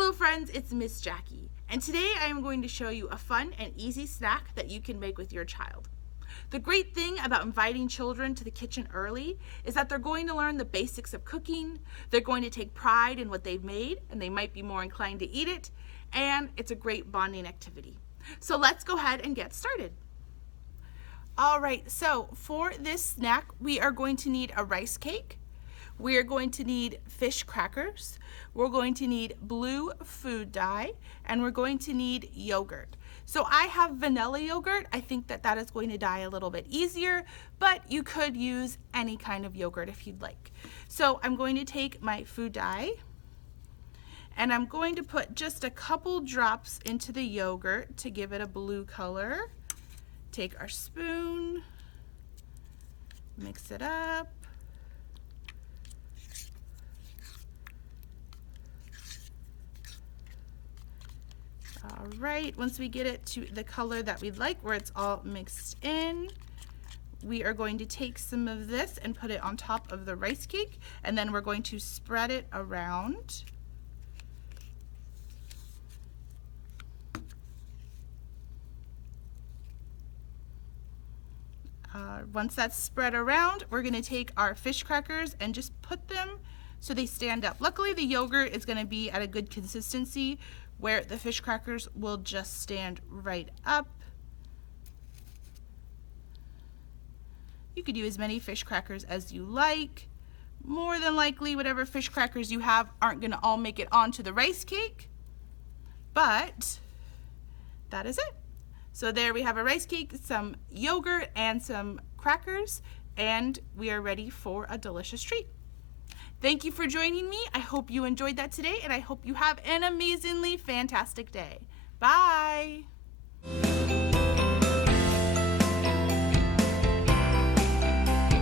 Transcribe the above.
Hello friends, it's Miss Jackie, and today I am going to show you a fun and easy snack that you can make with your child. The great thing about inviting children to the kitchen early is that they're going to learn the basics of cooking, they're going to take pride in what they've made, and they might be more inclined to eat it, and it's a great bonding activity. So let's go ahead and get started. Alright, so for this snack we are going to need a rice cake. We are going to need fish crackers, we're going to need blue food dye, and we're going to need yogurt. So I have vanilla yogurt. I think that is going to dye a little bit easier, but you could use any kind of yogurt if you'd like. So I'm going to take my food dye, and I'm going to put just a couple drops into the yogurt to give it a blue color. Take our spoon, mix it up. All right, once we get it to the color that we'd like, where it's all mixed in, we are going to take some of this and put it on top of the rice cake, and then we're going to spread it around. Once that's spread around, we're going to take our fish crackers and just put them so they stand up. Luckily, the yogurt is going to be at a good consistency where the fish crackers will just stand right up. You could use as many fish crackers as you like. More than likely, whatever fish crackers you have aren't going to all make it onto the rice cake, but that is it. So there we have a rice cake, some yogurt, and some crackers, and we are ready for a delicious treat. Thank you for joining me. I hope you enjoyed that today, and I hope you have an amazingly fantastic day. Bye!